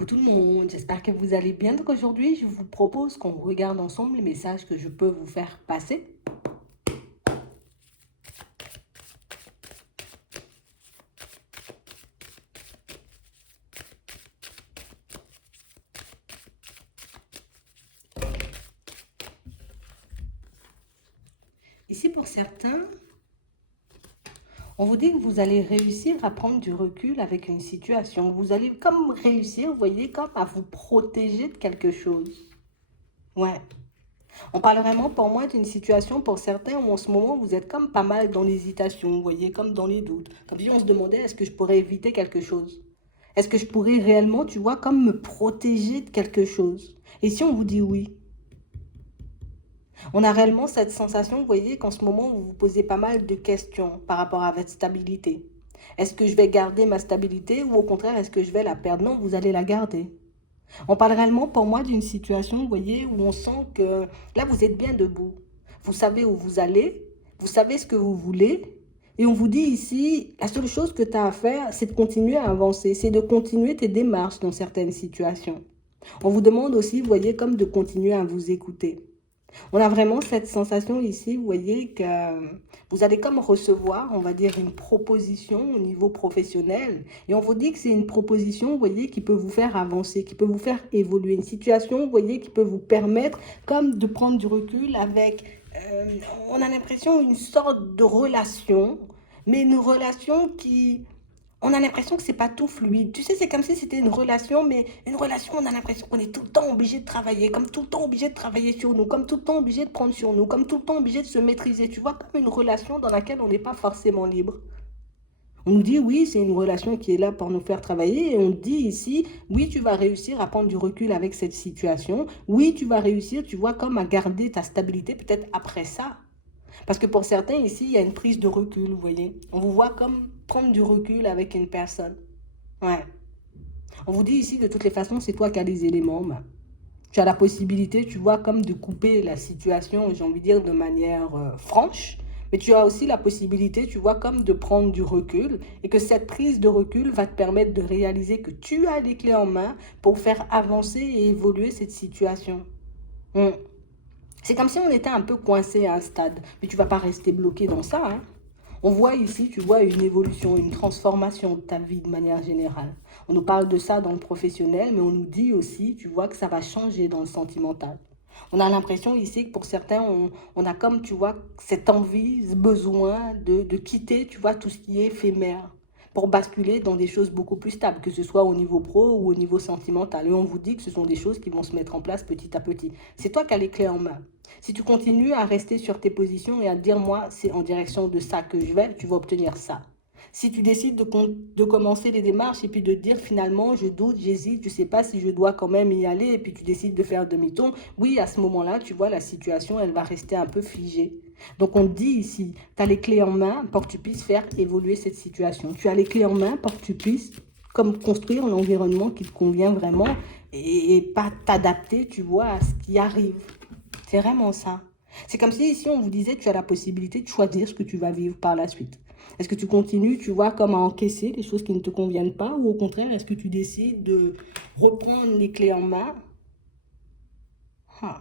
Coucou tout le monde, j'espère que vous allez bien. Donc aujourd'hui, je vous propose qu'on regarde ensemble les messages que je peux vous faire passer. Ici, pour certains, on vous dit que vous allez réussir à prendre du recul avec une situation. Vous allez comme réussir, vous voyez, comme à vous protéger de quelque chose. Ouais. On parle vraiment pour moi d'une situation pour certains où en ce moment vous êtes comme pas mal dans l'hésitation, vous voyez, comme dans les doutes. Comme si on se demandait est-ce que je pourrais éviter quelque chose? Est-ce que je pourrais réellement, tu vois, comme me protéger de quelque chose? Et si on vous dit oui, on a réellement cette sensation, vous voyez, qu'en ce moment vous vous posez pas mal de questions par rapport à votre stabilité. Est-ce que je vais garder ma stabilité ou au contraire est-ce que je vais la perdre? Non, vous allez la garder. On parle réellement pour moi d'une situation, vous voyez, où on sent que là, vous êtes bien debout. Vous savez où vous allez, vous savez ce que vous voulez. Et on vous dit ici, la seule chose que tu as à faire, c'est de continuer à avancer, c'est de continuer tes démarches dans certaines situations. On vous demande aussi, vous voyez, comme de continuer à vous écouter. On a vraiment cette sensation ici, vous voyez, que vous allez comme recevoir, on va dire, une proposition au niveau professionnel. Et on vous dit que c'est une proposition, vous voyez, qui peut vous faire avancer, qui peut vous faire évoluer. Une situation, vous voyez, qui peut vous permettre comme de prendre du recul avec, on a l'impression, une sorte de relation, mais une relation qui, on a l'impression que c'est pas tout fluide. Tu sais, c'est comme si c'était une relation, mais une relation, on a l'impression qu'on est tout le temps obligé de travailler, comme tout le temps obligé de travailler sur nous, comme tout le temps obligé de prendre sur nous, comme tout le temps obligé de se maîtriser. Tu vois, comme une relation dans laquelle on n'est pas forcément libre. On nous dit, oui, c'est une relation qui est là pour nous faire travailler. Et on dit ici, oui, tu vas réussir à prendre du recul avec cette situation. Oui, tu vas réussir, tu vois, comme à garder ta stabilité peut-être après ça. Parce que pour certains ici, il y a une prise de recul, vous voyez. On vous voit comme prendre du recul avec une personne. Ouais. On vous dit ici, de toutes les façons, c'est toi qui as les éléments. Ben, tu as la possibilité, tu vois, comme de couper la situation, j'ai envie de dire, de manière franche. Mais tu as aussi la possibilité, tu vois, comme de prendre du recul. Et que cette prise de recul va te permettre de réaliser que tu as les clés en main pour faire avancer et évoluer cette situation. Hmm. C'est comme si on était un peu coincé à un stade. Mais tu ne vas pas rester bloqué dans ça, hein. On voit ici, tu vois, une évolution, une transformation de ta vie de manière générale. On nous parle de ça dans le professionnel, mais on nous dit aussi, tu vois, que ça va changer dans le sentimental. On a l'impression ici que pour certains, on a comme, tu vois, cette envie, ce besoin de quitter, tu vois, tout ce qui est éphémère pour basculer dans des choses beaucoup plus stables, que ce soit au niveau pro ou au niveau sentimental. Et on vous dit que ce sont des choses qui vont se mettre en place petit à petit. C'est toi qui as les clés en main. Si tu continues à rester sur tes positions et à te dire, moi, c'est en direction de ça que je vais, tu vas obtenir ça. Si tu décides de commencer les démarches et puis de te dire finalement, je doute, j'hésite, je ne sais pas si je dois quand même y aller et puis tu décides de faire demi-tour, oui, à ce moment-là, tu vois, la situation, elle va rester un peu figée. Donc on te dit ici, tu as les clés en main pour que tu puisses faire évoluer cette situation. Tu as les clés en main pour que tu puisses comme construire un environnement qui te convient vraiment et pas t'adapter, tu vois, à ce qui arrive. C'est vraiment ça. C'est comme si ici on vous disait tu as la possibilité de choisir ce que tu vas vivre par la suite. Est-ce que tu continues, tu vois, comme à encaisser les choses qui ne te conviennent pas ou au contraire, est-ce que tu décides de reprendre les clés en main? Ah.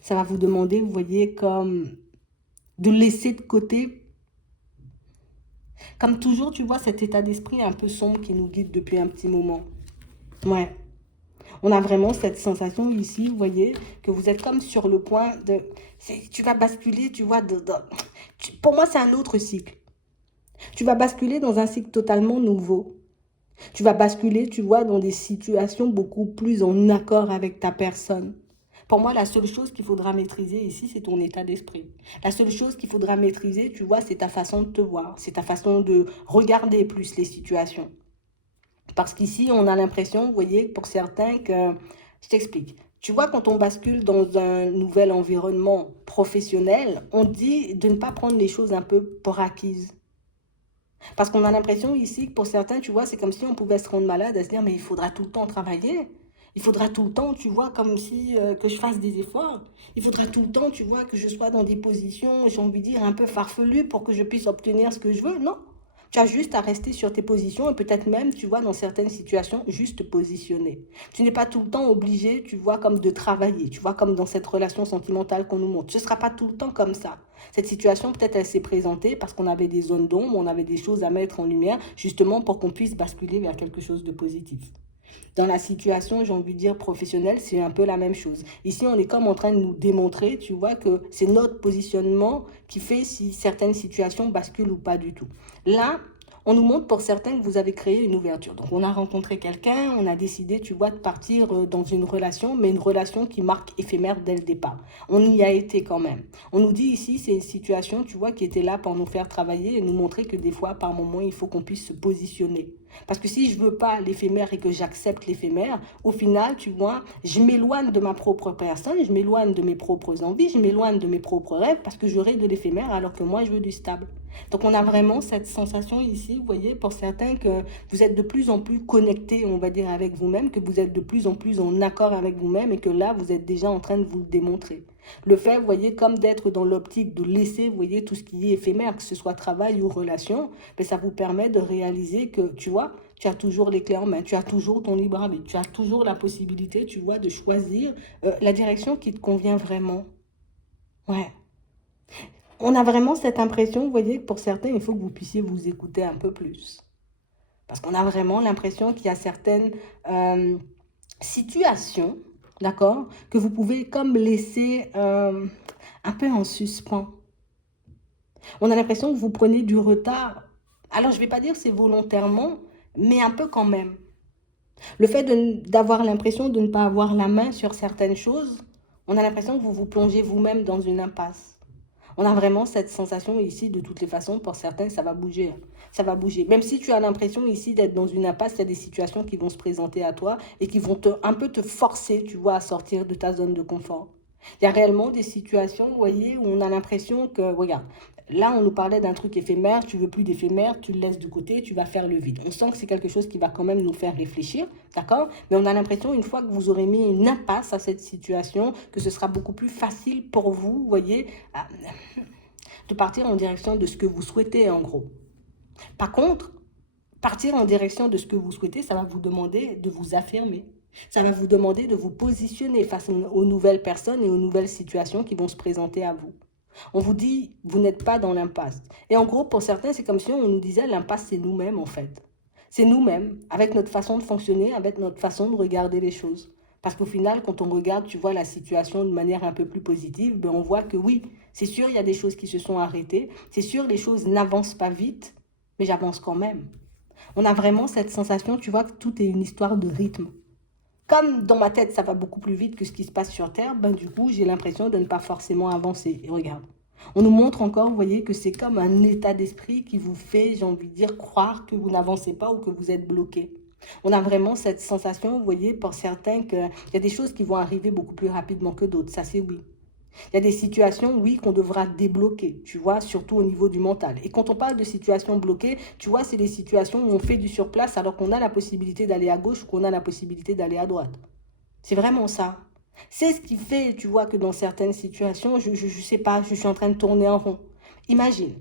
Ça va vous demander, vous voyez, comme de laisser de côté, comme toujours, tu vois, cet état d'esprit un peu sombre qui nous guide depuis un petit moment. Ouais. On a vraiment cette sensation ici, vous voyez, que vous êtes comme sur le point de... Tu vas basculer, tu vois, pour moi, c'est un autre cycle. Tu vas basculer dans un cycle totalement nouveau. Tu vas basculer, tu vois, dans des situations beaucoup plus en accord avec ta personne. Pour moi, la seule chose qu'il faudra maîtriser ici, c'est ton état d'esprit. La seule chose qu'il faudra maîtriser, tu vois, c'est ta façon de te voir. C'est ta façon de regarder plus les situations. Parce qu'ici, on a l'impression, vous voyez, pour certains, que... Je t'explique. Tu vois, quand on bascule dans un nouvel environnement professionnel, on dit de ne pas prendre les choses un peu pour acquises. Parce qu'on a l'impression ici que pour certains, tu vois, c'est comme si on pouvait se rendre malade à se dire, mais il faudra tout le temps travailler. Il faudra tout le temps, tu vois, comme si que je fasse des efforts. Il faudra tout le temps, tu vois, que je sois dans des positions, j'ai envie de dire, un peu farfelues pour que je puisse obtenir ce que je veux. Non. Tu as juste à rester sur tes positions et peut-être même, tu vois, dans certaines situations, juste te positionner. Tu n'es pas tout le temps obligé, tu vois, comme de travailler, tu vois, comme dans cette relation sentimentale qu'on nous montre. Ce ne sera pas tout le temps comme ça. Cette situation, peut-être, elle s'est présentée parce qu'on avait des zones d'ombre, on avait des choses à mettre en lumière, justement pour qu'on puisse basculer vers quelque chose de positif. Dans la situation, j'ai envie de dire professionnelle, c'est un peu la même chose. Ici, on est comme en train de nous démontrer, tu vois, que c'est notre positionnement qui fait si certaines situations basculent ou pas du tout. Là, on nous montre pour certains que vous avez créé une ouverture. Donc, on a rencontré quelqu'un, on a décidé, tu vois, de partir dans une relation, mais une relation qui marque éphémère dès le départ. On y a été quand même. On nous dit ici, c'est une situation, tu vois, qui était là pour nous faire travailler et nous montrer que des fois, par moment, il faut qu'on puisse se positionner. Parce que si je veux pas l'éphémère et que j'accepte l'éphémère, au final, tu vois, je m'éloigne de ma propre personne, je m'éloigne de mes propres envies, je m'éloigne de mes propres rêves parce que j'aurai de l'éphémère alors que moi, je veux du stable. Donc, on a vraiment cette sensation ici, vous voyez, pour certains, que vous êtes de plus en plus connectés, on va dire, avec vous-même, que vous êtes de plus en plus en accord avec vous-même et que là, vous êtes déjà en train de vous le démontrer. Le fait, vous voyez, comme d'être dans l'optique de laisser, vous voyez, tout ce qui est éphémère, que ce soit travail ou relation, mais ça vous permet de réaliser que, tu vois, tu as toujours les clés en main, tu as toujours ton libre arbitre, tu as toujours la possibilité, tu vois, de choisir la direction qui te convient vraiment. Ouais. On a vraiment cette impression, vous voyez, que pour certains, il faut que vous puissiez vous écouter un peu plus. Parce qu'on a vraiment l'impression qu'il y a certaines euh, situations, d'accord, que vous pouvez comme laisser un peu en suspens. On a l'impression que vous prenez du retard. Alors, je ne vais pas dire c'est volontairement, mais un peu quand même. Le fait d'avoir l'impression de ne pas avoir la main sur certaines choses, on a l'impression que vous vous plongez vous-même dans une impasse. On a vraiment cette sensation ici, de toutes les façons, pour certains, ça va bouger. Ça va bouger. Même si tu as l'impression ici d'être dans une impasse, il y a des situations qui vont se présenter à toi et qui vont un peu te forcer, tu vois, à sortir de ta zone de confort. Il y a réellement des situations, vous voyez, où on a l'impression que, regarde, là, on nous parlait d'un truc éphémère, tu veux plus d'éphémère, tu le laisses de côté, tu vas faire le vide. On sent que c'est quelque chose qui va quand même nous faire réfléchir, d'accord? Mais on a l'impression, une fois que vous aurez mis une impasse à cette situation, que ce sera beaucoup plus facile pour vous, vous voyez, de partir en direction de ce que vous souhaitez, en gros. Par contre, partir en direction de ce que vous souhaitez, ça va vous demander de vous affirmer. Ça va vous demander de vous positionner face aux nouvelles personnes et aux nouvelles situations qui vont se présenter à vous. On vous dit, vous n'êtes pas dans l'impasse. Et en gros, pour certains, c'est comme si on nous disait, l'impasse, c'est nous-mêmes, en fait. C'est nous-mêmes, avec notre façon de fonctionner, avec notre façon de regarder les choses. Parce qu'au final, quand on regarde, tu vois, la situation de manière un peu plus positive, ben on voit que oui, c'est sûr, il y a des choses qui se sont arrêtées. C'est sûr, les choses n'avancent pas vite, mais j'avance quand même. On a vraiment cette sensation, tu vois, que tout est une histoire de rythme. Comme dans ma tête, ça va beaucoup plus vite que ce qui se passe sur Terre, ben du coup, j'ai l'impression de ne pas forcément avancer. Et regarde, on nous montre encore, vous voyez, que c'est comme un état d'esprit qui vous fait, j'ai envie de dire, croire que vous n'avancez pas ou que vous êtes bloqué. On a vraiment cette sensation, vous voyez, pour certains, qu'il y a des choses qui vont arriver beaucoup plus rapidement que d'autres. Ça, c'est oui. Il y a des situations, oui, qu'on devra débloquer, tu vois, surtout au niveau du mental. Et quand on parle de situations bloquées, tu vois, c'est des situations où on fait du surplace alors qu'on a la possibilité d'aller à gauche ou qu'on a la possibilité d'aller à droite. C'est vraiment ça. C'est ce qui fait, tu vois, que dans certaines situations, je sais pas, je suis en train de tourner en rond. Imagine,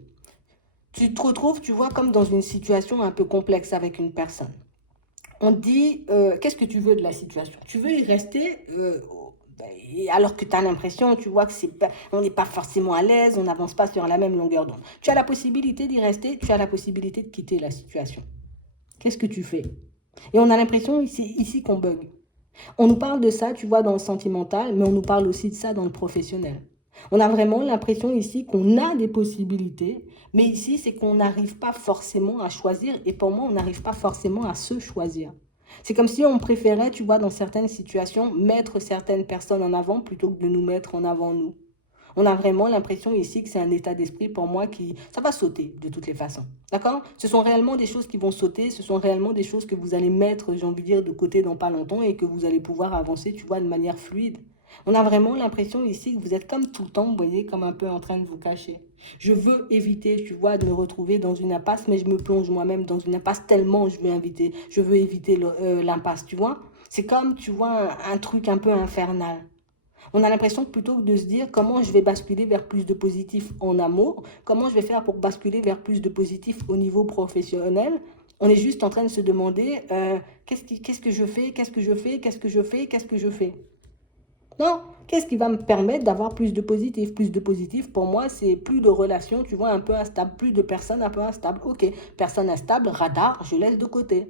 tu te retrouves, tu vois, comme dans une situation un peu complexe avec une personne. On te dit, qu'est-ce que tu veux de la situation? Tu veux y rester alors que tu as l'impression, tu vois, que on n'est pas forcément à l'aise, on n'avance pas sur la même longueur d'onde. Tu as la possibilité d'y rester, tu as la possibilité de quitter la situation. Qu'est-ce que tu fais? Et on a l'impression ici qu'on bug. On nous parle de ça, tu vois, dans le sentimental, mais on nous parle aussi de ça dans le professionnel. On a vraiment l'impression ici qu'on a des possibilités, mais ici, c'est qu'on n'arrive pas forcément à choisir, et pour moi, on n'arrive pas forcément à se choisir. C'est comme si on préférait, tu vois, dans certaines situations, mettre certaines personnes en avant plutôt que de nous mettre en avant nous. On a vraiment l'impression ici que c'est un état d'esprit pour moi qui... Ça va sauter de toutes les façons. D'accord? Ce sont réellement des choses qui vont sauter. Ce sont réellement des choses que vous allez mettre, j'ai envie de dire, de côté dans pas longtemps et que vous allez pouvoir avancer, tu vois, de manière fluide. On a vraiment l'impression ici que vous êtes comme tout le temps, vous voyez, comme un peu en train de vous cacher. Je veux éviter, tu vois, de me retrouver dans une impasse, mais je me plonge moi-même dans une impasse tellement je veux éviter l'impasse, tu vois. C'est comme, tu vois, un truc un peu infernal. On a l'impression que plutôt que de se dire comment je vais basculer vers plus de positif en amour, comment je vais faire pour basculer vers plus de positif au niveau professionnel, on est juste en train de se demander qu'est-ce que je fais, qu'est-ce que je fais, qu'est-ce que je fais, qu'est-ce que je fais. Non, qu'est-ce qui va me permettre d'avoir plus de positif? Plus de positif, pour moi, c'est plus de relations, tu vois, un peu instables, plus de personnes un peu instables. Ok, personne instable, radar, je laisse de côté.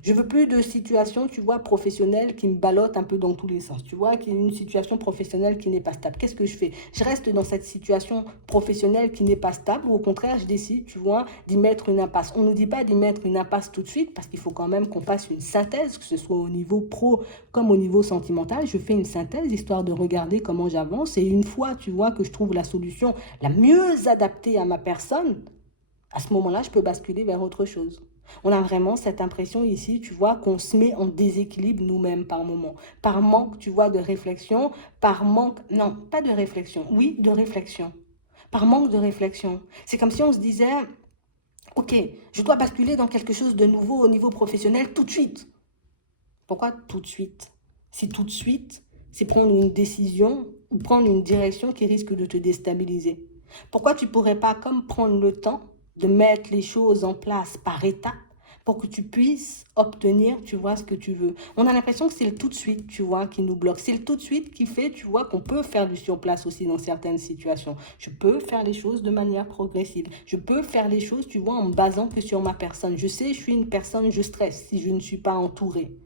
Je veux plus de situation, tu vois, professionnelle qui me ballotte un peu dans tous les sens. Tu vois, qui est une situation professionnelle qui n'est pas stable. Qu'est-ce que je fais? Je reste dans cette situation professionnelle qui n'est pas stable ou au contraire, je décide, tu vois, d'y mettre une impasse. On ne nous dit pas d'y mettre une impasse tout de suite parce qu'il faut quand même qu'on fasse une synthèse, que ce soit au niveau pro comme au niveau sentimental. Je fais une synthèse histoire de regarder comment j'avance et une fois, tu vois, que je trouve la solution la mieux adaptée à ma personne, à ce moment-là, je peux basculer vers autre chose. On a vraiment cette impression ici, tu vois, qu'on se met en déséquilibre nous-mêmes par moment. Par manque, tu vois, de réflexion, par manque, non, pas de réflexion, oui, de réflexion. Par manque de réflexion. C'est comme si on se disait, ok, je dois basculer dans quelque chose de nouveau au niveau professionnel tout de suite. Pourquoi tout de suite? Si tout de suite, c'est prendre une décision ou prendre une direction qui risque de te déstabiliser. Pourquoi tu ne pourrais pas comme prendre le temps de mettre les choses en place par étapes pour que tu puisses obtenir, tu vois, ce que tu veux. On a l'impression que c'est le tout de suite, tu vois, qui nous bloque. C'est le tout de suite qui fait, tu vois, qu'on peut faire du surplace aussi dans certaines situations. Je peux faire les choses de manière progressive. Je peux faire les choses, tu vois, en me basant que sur ma personne. Je sais, je suis une personne, je stresse si je ne suis pas entourée.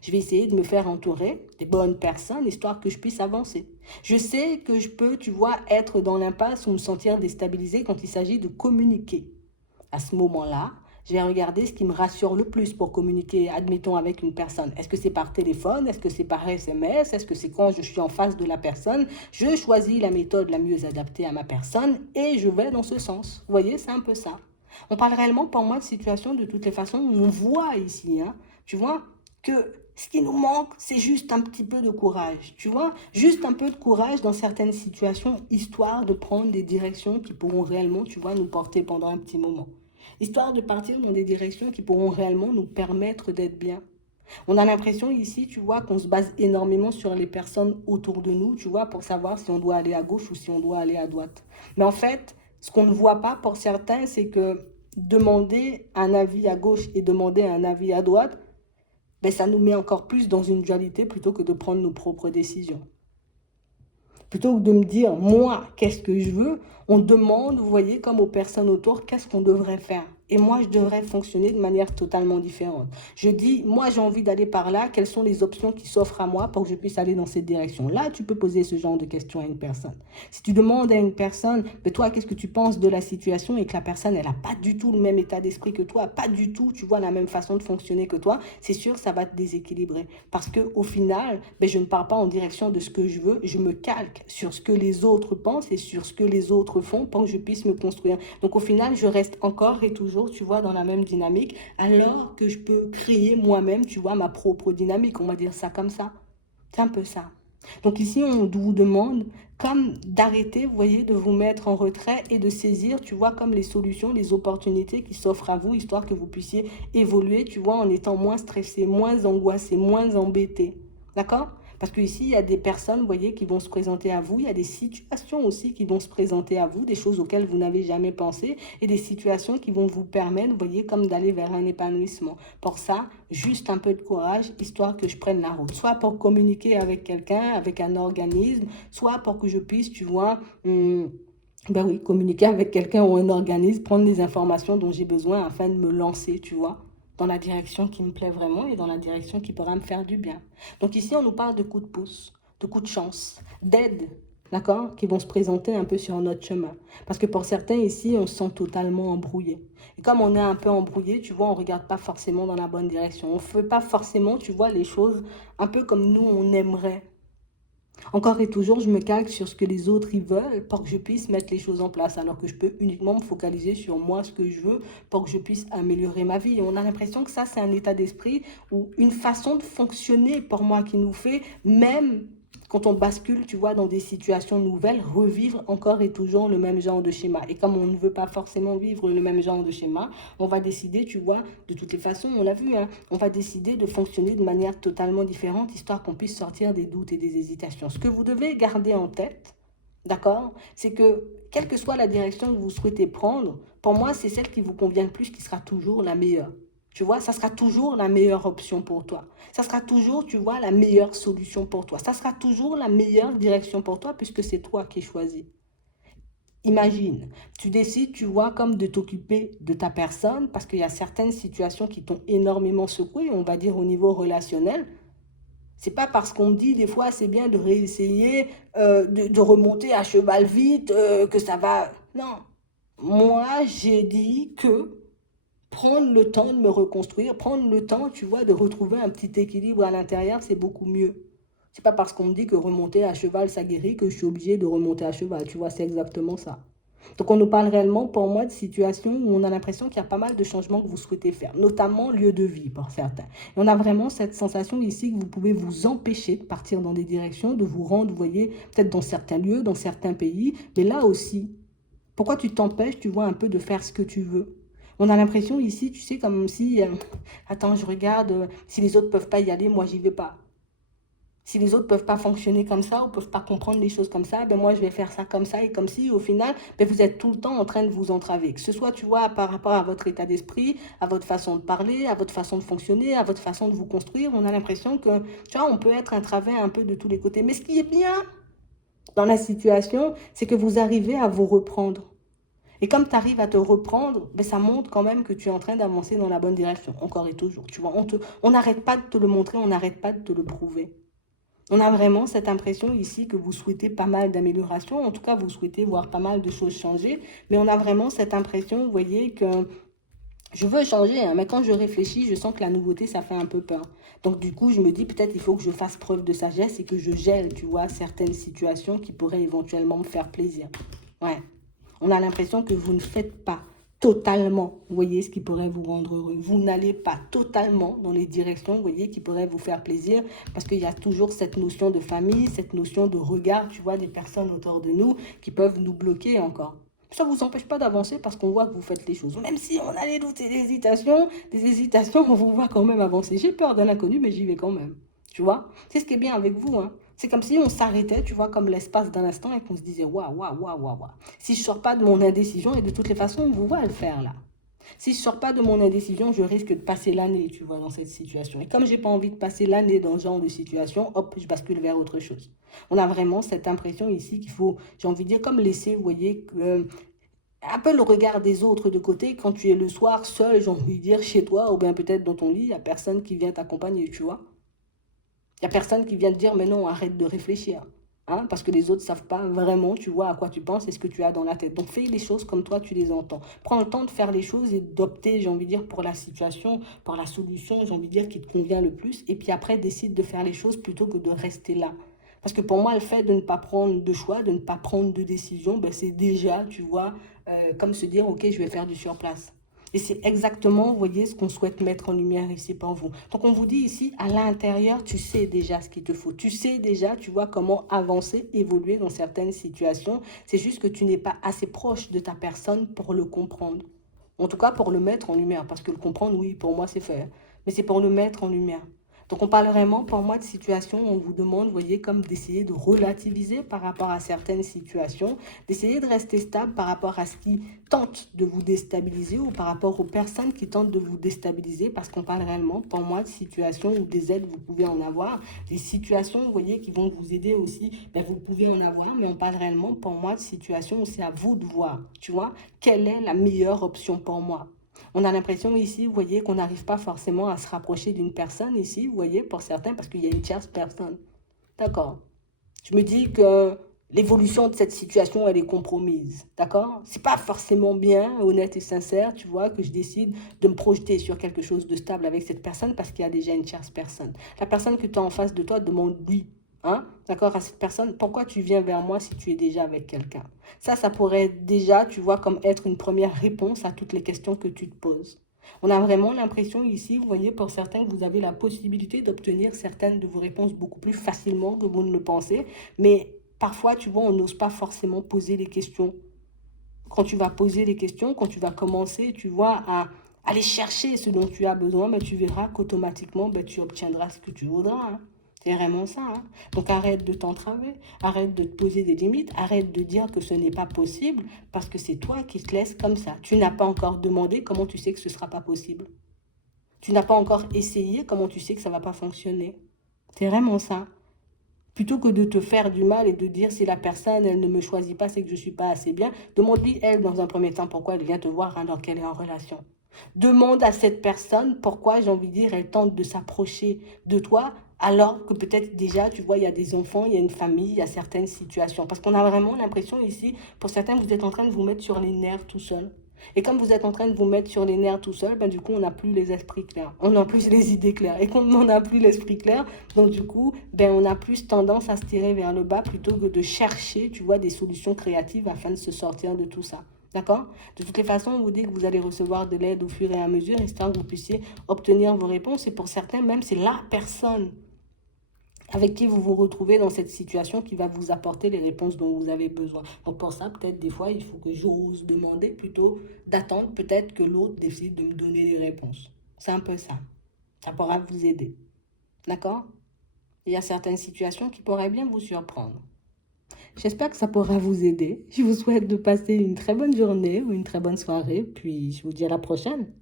Je vais essayer de me faire entourer des bonnes personnes, histoire que je puisse avancer. Je sais que je peux, tu vois, être dans l'impasse ou me sentir déstabilisé quand il s'agit de communiquer. À ce moment-là, je vais regarder ce qui me rassure le plus pour communiquer, admettons, avec une personne. Est-ce que c'est par téléphone? Est-ce que c'est par SMS? Est-ce que c'est quand je suis en face de la personne? Je choisis la méthode la mieux adaptée à ma personne et je vais dans ce sens. Vous voyez, c'est un peu ça. On parle réellement, pour moi, de situation de toutes les façons. On voit ici, hein, tu vois, que ce qui nous manque, c'est juste un petit peu de courage, tu vois, juste un peu de courage dans certaines situations, histoire de prendre des directions qui pourront réellement, tu vois, nous porter pendant un petit moment. Histoire de partir dans des directions qui pourront réellement nous permettre d'être bien. On a l'impression ici, tu vois, qu'on se base énormément sur les personnes autour de nous, tu vois, pour savoir si on doit aller à gauche ou si on doit aller à droite. Mais en fait, ce qu'on ne voit pas pour certains, c'est que demander un avis à gauche et demander un avis à droite, ben, ça nous met encore plus dans une dualité plutôt que de prendre nos propres décisions. Plutôt que de me dire, moi, qu'est-ce que je veux, on demande, vous voyez, comme aux personnes autour, qu'est-ce qu'on devrait faire. Et moi, je devrais fonctionner de manière totalement différente. Je dis, moi, j'ai envie d'aller par là. Quelles sont les options qui s'offrent à moi pour que je puisse aller dans cette direction? Là, tu peux poser ce genre de questions à une personne. Si tu demandes à une personne, mais toi, qu'est-ce que tu penses de la situation et que la personne, elle n'a pas du tout le même état d'esprit que toi, pas du tout, tu vois, la même façon de fonctionner que toi, c'est sûr, ça va te déséquilibrer. Parce qu'au final, ben, je ne pars pas en direction de ce que je veux, je me calque sur ce que les autres pensent et sur ce que les autres font pour que je puisse me construire. Donc au final, je reste encore et toujours, tu vois, dans la même dynamique, alors que je peux créer moi-même, tu vois, ma propre dynamique, on va dire ça comme ça. C'est un peu ça. Donc ici, on vous demande comme d'arrêter, vous voyez, de vous mettre en retrait et de saisir, tu vois, comme les solutions, les opportunités qui s'offrent à vous, histoire que vous puissiez évoluer, tu vois, en étant moins stressé, moins angoissé, moins embêté. D'accord? Parce qu'ici, il y a des personnes, vous voyez, qui vont se présenter à vous. Il y a des situations aussi qui vont se présenter à vous, des choses auxquelles vous n'avez jamais pensé et des situations qui vont vous permettre, vous voyez, comme d'aller vers un épanouissement. Pour ça, juste un peu de courage, histoire que je prenne la route. Soit pour communiquer avec quelqu'un, avec un organisme, soit pour que je puisse, tu vois, ben oui, communiquer avec quelqu'un ou un organisme, prendre les informations dont j'ai besoin afin de me lancer, tu vois, dans la direction qui me plaît vraiment et dans la direction qui pourra me faire du bien. Donc ici, on nous parle de coups de pouce, de coups de chance, d'aide, d'accord, qui vont se présenter un peu sur notre chemin. Parce que pour certains ici, on se sent totalement embrouillé. Et comme on est un peu embrouillé, tu vois, on ne regarde pas forcément dans la bonne direction. On ne fait pas forcément, tu vois, les choses un peu comme nous, on aimerait. Encore et toujours, je me calque sur ce que les autres ils veulent pour que je puisse mettre les choses en place, alors que je peux uniquement me focaliser sur moi, ce que je veux, pour que je puisse améliorer ma vie. Et on a l'impression que ça, c'est un état d'esprit ou une façon de fonctionner pour moi qui nous fait même quand on bascule, tu vois, dans des situations nouvelles, revivre encore et toujours le même genre de schéma. Et comme on ne veut pas forcément vivre le même genre de schéma, on va décider, tu vois, de toutes les façons, on l'a vu, hein, on va décider de fonctionner de manière totalement différente, histoire qu'on puisse sortir des doutes et des hésitations. Ce que vous devez garder en tête, d'accord, c'est que quelle que soit la direction que vous souhaitez prendre, pour moi, c'est celle qui vous convient le plus qui sera toujours la meilleure. Tu vois, ça sera toujours la meilleure option pour toi. Ça sera toujours, tu vois, la meilleure solution pour toi. Ça sera toujours la meilleure direction pour toi puisque c'est toi qui choisis. Imagine, tu décides, tu vois, comme de t'occuper de ta personne parce qu'il y a certaines situations qui t'ont énormément secoué, on va dire au niveau relationnel. C'est pas parce qu'on me dit des fois c'est bien de réessayer de remonter à cheval vite que ça va. Non, moi j'ai dit que prendre le temps de me reconstruire, prendre le temps, tu vois, de retrouver un petit équilibre à l'intérieur, c'est beaucoup mieux. C'est pas parce qu'on me dit que remonter à cheval, ça guérit que je suis obligée de remonter à cheval. Tu vois, c'est exactement ça. Donc, on nous parle réellement, pour moi, de situations où on a l'impression qu'il y a pas mal de changements que vous souhaitez faire, notamment lieu de vie pour certains. Et on a vraiment cette sensation ici que vous pouvez vous empêcher de partir dans des directions, de vous rendre, vous voyez, peut-être dans certains lieux, dans certains pays, mais là aussi, pourquoi tu t'empêches, tu vois, un peu de faire ce que tu veux? On a l'impression ici, tu sais, comme si, attends, je regarde, si les autres peuvent pas y aller, moi, j'y vais pas. Si les autres peuvent pas fonctionner comme ça ou peuvent pas comprendre les choses comme ça, ben moi, je vais faire ça comme ça et comme si, au final, ben vous êtes tout le temps en train de vous entraver. Que ce soit, tu vois, par rapport à votre état d'esprit, à votre façon de parler, à votre façon de fonctionner, à votre façon de vous construire, on a l'impression que, tu vois, on peut être entravé un peu de tous les côtés. Mais ce qui est bien dans la situation, c'est que vous arrivez à vous reprendre. Et comme tu arrives à te reprendre, ben ça montre quand même que tu es en train d'avancer dans la bonne direction, encore et toujours. Tu vois, on n'arrête pas de te le montrer, on n'arrête pas de te le prouver. On a vraiment cette impression ici que vous souhaitez pas mal d'améliorations, en tout cas vous souhaitez voir pas mal de choses changer, mais on a vraiment cette impression, vous voyez, que je veux changer, hein, mais quand je réfléchis, je sens que la nouveauté, ça fait un peu peur. Donc du coup, je me dis peut-être il faut que je fasse preuve de sagesse et que je gèle, tu vois, certaines situations qui pourraient éventuellement me faire plaisir. Ouais. On a l'impression que vous ne faites pas totalement, vous voyez, ce qui pourrait vous rendre heureux. Vous n'allez pas totalement dans les directions, vous voyez, qui pourraient vous faire plaisir, parce qu'il y a toujours cette notion de famille, cette notion de regard, tu vois, des personnes autour de nous qui peuvent nous bloquer encore. Ça ne vous empêche pas d'avancer parce qu'on voit que vous faites les choses. Même si on a des doutes et des hésitations, on vous voit quand même avancer. J'ai peur de l'inconnu, mais j'y vais quand même. Tu vois? C'est ce qui est bien avec vous, hein. C'est comme si on s'arrêtait, tu vois, comme l'espace d'un instant et qu'on se disait, waouh, waouh, waouh, waouh, waouh. Si je ne sors pas de mon indécision, et de toutes les façons, on vous voit le faire là. Si je ne sors pas de mon indécision, je risque de passer l'année, tu vois, dans cette situation. Et comme j'ai pas envie de passer l'année dans ce genre de situation, hop, je bascule vers autre chose. On a vraiment cette impression ici qu'il faut, j'ai envie de dire, comme laisser, vous voyez, un peu le regard des autres de côté quand tu es le soir seul, j'ai envie de dire, chez toi, ou bien peut-être dans ton lit, il n'y a personne qui vient t'accompagner, tu vois. Il n'y a personne qui vient te dire, mais non, arrête de réfléchir. Hein, parce que les autres ne savent pas vraiment, tu vois, à quoi tu penses et ce que tu as dans la tête. Donc fais les choses comme toi, tu les entends. Prends le temps de faire les choses et d'opter, j'ai envie de dire, pour la situation, pour la solution, j'ai envie de dire, qui te convient le plus. Et puis après, décide de faire les choses plutôt que de rester là. Parce que pour moi, le fait de ne pas prendre de choix, de ne pas prendre de décision, ben, c'est déjà, tu vois, comme se dire, ok, je vais faire du surplace. Et c'est exactement, vous voyez, ce qu'on souhaite mettre en lumière ici pour vous. Donc, on vous dit ici, à l'intérieur, tu sais déjà ce qu'il te faut. Tu sais déjà, tu vois, comment avancer, évoluer dans certaines situations. C'est juste que tu n'es pas assez proche de ta personne pour le comprendre. En tout cas, pour le mettre en lumière. Parce que le comprendre, oui, pour moi, c'est fait. Mais c'est pour le mettre en lumière. Donc, on parle vraiment, pour moi, de situations où on vous demande, vous voyez, comme d'essayer de relativiser par rapport à certaines situations, d'essayer de rester stable par rapport à ce qui tente de vous déstabiliser ou par rapport aux personnes qui tentent de vous déstabiliser, parce qu'on parle réellement, pour moi, de situations où des aides, vous pouvez en avoir, des situations, vous voyez, qui vont vous aider aussi, ben, vous pouvez en avoir, mais on parle réellement, pour moi, de situations où c'est à vous de voir, tu vois, quelle est la meilleure option pour moi. On a l'impression ici, vous voyez, qu'on n'arrive pas forcément à se rapprocher d'une personne ici, vous voyez, pour certains, parce qu'il y a une tierce personne. D'accord. Je me dis que l'évolution de cette situation, elle est compromise. D'accord? C'est pas forcément bien, honnête et sincère, tu vois, que je décide de me projeter sur quelque chose de stable avec cette personne parce qu'il y a déjà une tierce personne. La personne que tu as en face de toi demande lui. Hein? D'accord? À cette personne, pourquoi tu viens vers moi si tu es déjà avec quelqu'un? Ça pourrait déjà, tu vois, comme être une première réponse à toutes les questions que tu te poses. On a vraiment l'impression ici, vous voyez, pour certains, que vous avez la possibilité d'obtenir certaines de vos réponses beaucoup plus facilement que vous ne le pensez. Mais parfois, tu vois, on n'ose pas forcément poser les questions. Quand tu vas poser les questions, quand tu vas commencer, tu vois, à aller chercher ce dont tu as besoin, mais tu verras qu'automatiquement, ben, tu obtiendras ce que tu voudras, hein. C'est vraiment ça, hein. Donc arrête de t'entraver, arrête de te poser des limites, arrête de dire que ce n'est pas possible parce que c'est toi qui te laisses comme ça. Tu n'as pas encore demandé, comment tu sais que ce ne sera pas possible? Tu n'as pas encore essayé, comment tu sais que ça ne va pas fonctionner? C'est vraiment ça. Plutôt que de te faire du mal et de dire si la personne, elle ne me choisit pas, c'est que je ne suis pas assez bien, demande-lui, elle, dans un premier temps, pourquoi elle vient te voir alors qu'elle est en relation. Demande à cette personne pourquoi, j'ai envie de dire, elle tente de s'approcher de toi alors que peut-être déjà, tu vois, il y a des enfants, il y a une famille, il y a certaines situations. Parce qu'on a vraiment l'impression ici, pour certains, vous êtes en train de vous mettre sur les nerfs tout seul. Et comme vous êtes en train de vous mettre sur les nerfs tout seul, ben, du coup, on n'a plus les esprits clairs. On n'a plus les idées claires. Et comme on n'a plus l'esprit clair, donc du coup, ben, on a plus tendance à se tirer vers le bas plutôt que de chercher, tu vois, des solutions créatives afin de se sortir de tout ça. D'accord? De toutes les façons, on vous dit que vous allez recevoir de l'aide au fur et à mesure, histoire que vous puissiez obtenir vos réponses. Et pour certains, même, c'est la personne avec qui vous vous retrouvez dans cette situation qui va vous apporter les réponses dont vous avez besoin. Donc pour ça, peut-être des fois, il faut que j'ose demander plutôt d'attendre peut-être que l'autre décide de me donner des réponses. C'est un peu ça. Ça pourra vous aider. D'accord? Il y a certaines situations qui pourraient bien vous surprendre. J'espère que ça pourra vous aider. Je vous souhaite de passer une très bonne journée ou une très bonne soirée, puis je vous dis à la prochaine.